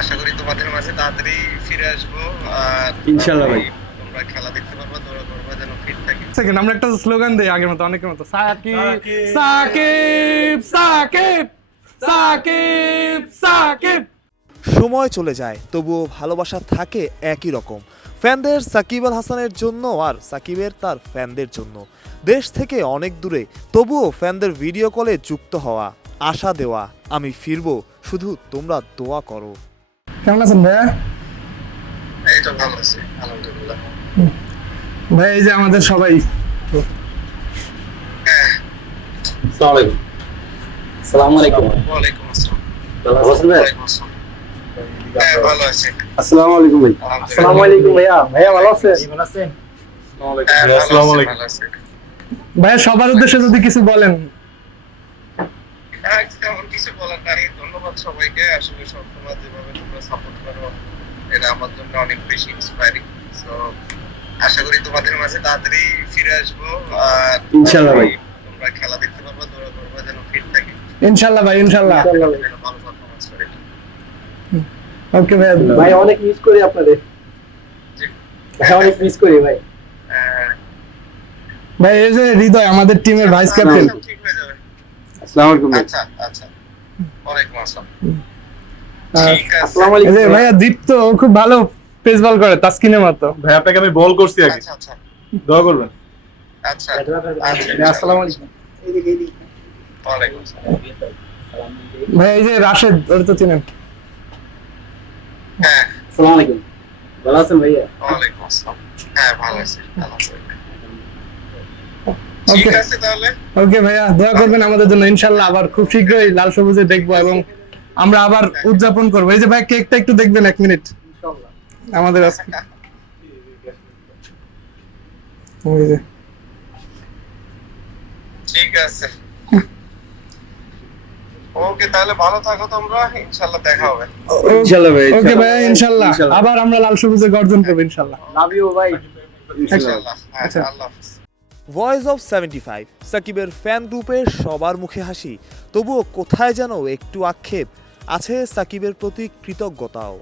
আশা করি তোমাদের মাঝে তাড়াতাড়ি ফিরে আসব আর ইনশাল্লাহ ভাই। তোমরা খেলা দেখতে পারবা দৌড়া করবা যেন ফিট থাকি। সেকেন্ড আমরা একটা স্লোগান দেই আগের মতো অনেকের মতো সাকিব সাকিব সাকিব সাকিব সাকিব। সময় চলে যায় তবুও ভালোবাসা থাকে একই রকম। ফ্যানদের সাকিব আল হাসানের জন্য আর সাকিবের তার ফ্যানদের জন্য। দেশ থেকে অনেক দূরে তবুও ফ্যানদের ভিডিও কলে যুক্ত হওয়া আশা দেওয়া আমি ফিরবো শুধু তোমরা দোয়া করো। কেমন আছেন ভাইয়া? এই তো ভালো আছি আলহামদুলিল্লাহ। ভাই এই যে আমাদের সবাই। আসসালামু আলাইকুম ওয়ালাইকুম আসসালাম। ভালো আছেন ভাই হ্যাঁ ভালো আছি। আসসালামু আলাইকুম ভাই। আলহামদুলিল্লাহ। আলাইকুম ভাইয়া। ভাইয়া ভালো আছেন? ভালো আছেন? হ্যাঁ। ভাইয়া সবার উদ্দেশ্যে যদি কিছু বলেন। হ্যাঁ, কিছু বলার নাই। ধন্যবাদ সবাইকে। আসলে সবসময় যেভাবে তোমরা সাপোর্ট করো এটা আমার জন্য অনেক বেশি ইন্সপায়ারিং সো আশা করি তোমাদের মাঝে তাড়াতাড়ি ফিরে আসব। আর ইনশাল্লাহ ভাই। তোমরা খেলা দেখতে পারবা দৌড়া করবা যেন ফিট থাকি। ইনশাল্লাহ ভাই ভালো করে। ওকে ভাইয়া ভাই অনেক মিস করি আপনাদের। জি। অনেক মিস করি ভাই। হ্যাঁ, ভাই এই যে হৃদয় আমাদের টিমের ভাইস ক্যাপ্টেন সব ঠিক হয়ে যাবে। আসসালামু আলাইকুম আচ্ছা আচ্ছা। ভাইয়া দীপ্ত খুব ভালো পেস বল করে তাসকিনের মতো। ভাই আপনাকে আমি বল করছি আগে। আচ্ছা আচ্ছা। দোয়া করবেন। আচ্ছা। আচ্ছা আসসালামু আলাইকুম। ভাই এই যে রাশেদ ওর তো চিনেন। হ্যাঁ। আসসালামু আলাইকুম। ভালো আছেন ভাইয়া? ওয়ালাইকুম আসসালাম। হ্যাঁ ভালো আছি। আলহামদুলিল্লাহ ঠিক ওকে আছে তাহলে। ওকে ভাইয়া দোয়া করবেন আমাদের জন্য। ইনশাল্লাহ আবার খুব শীঘ্রই লাল সবুজে দেখব এবং আমরা আবার উদযাপন করব। এই যে ভাই কেকটা একটু দেখবেন এক মিনিট। আমাদের আজকে ওই যে। ঠিক আছে। ওকে তাহলে ভালো থাকো তোমরা। ইনশাআল্লাহ দেখা হবে। ইনশাআল্লাহ ভাই ওকে ভাইয়া ইনশাল্লাহ। আবার আমরা লাল সবুজে গর্জন করব ইনশাল্লাহ। লাভ ইউ ভাই ইনশাআল্লাহ হ্যাঁ, আচ্ছা। আল্লাহ হাফেজ। ভয়েস অফ সেভেন্টি ফাইভ সাকিবের ফ্যান গ্রুপের সবার মুখে হাসি। তবুও কোথায় যেন একটু আক্ষেপ, আছে সাকিবের প্রতি কৃতজ্ঞতাও।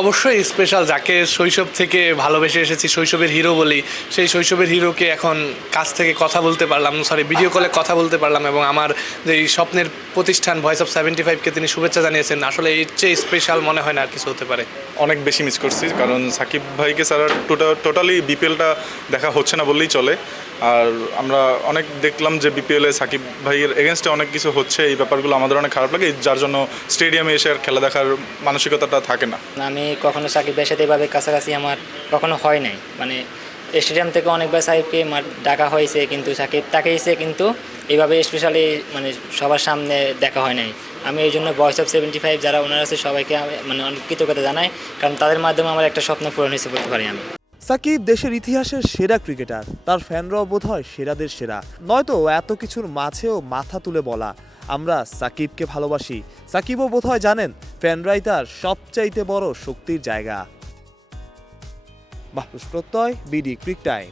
অবশ্যই স্পেশাল যাকে শৈশব থেকে ভালোবেসে এসেছি, শৈশবের হিরো বলি, সেই শৈশবের হিরোকে এখন কাছ থেকে কথা বলতে পারলাম সরি ভিডিও কলে কথা বলতে পারলাম এবং আমার যে স্বপ্নের প্রতিষ্ঠান ভয়েস অফ সেভেন্টি ফাইভকে তিনি শুভেচ্ছা জানিয়েছেন, আসলে এর চেয়ে স্পেশাল মনে হয় না আর কিছু হতে পারে। অনেক বেশি মিস করছি, কারণ সাকিব ভাইকে ছাড়া টোটালি বিপিএলটা দেখা হচ্ছে না বললেই চলে। আর আমরা অনেক দেখলাম যে বিপিএলে সাকিব ভাইয়ের এগেনস্টে অনেক কিছু হচ্ছে, এই ব্যাপারগুলো আমাদের অনেক খারাপ লাগে, যার জন্য স্টেডিয়ামে এসে আর খেলা দেখার মানসিকতাটা থাকে না। আমি কখনো সাকিব ভাইয়ের সাথে এভাবে কাছাকাছি আমার কখনো হয় নাই। মানে স্টেডিয়াম থেকে অনেকবার সাকিবকে ডাকা হয়েছে, কিন্তু সাকিব তাকিয়েছে কিন্তু এইভাবে স্পেশালি মানে সবার সামনে দেখা হয় নাই। আমি এই জন্য ভয়েস অফ সেভেন্টি ফাইভ যারা ওনারা আছে, সবাইকে মানে অনেক কৃতজ্ঞতা জানাই, কারণ তাদের মাধ্যমে আমার একটা স্বপ্ন পূরণ হয়েছে বলতে পারি আমি। সাকিব দেশের ইতিহাসের সেরা ক্রিকেটার। তার ফ্যানরাও বোধ হয় সেরাদের সেরা। নয়তো এত কিছুর মাঝেও মাথা তুলে বলা। আমরা সাকিবকে ভালোবাসি। সাকিবও বোধ হয় জানেন, ফ্যানরাই তার সবচাইতে বড় শক্তির জায়গা। বাহ, প্রত্যয়, বিডি, ক্রিক টাইম।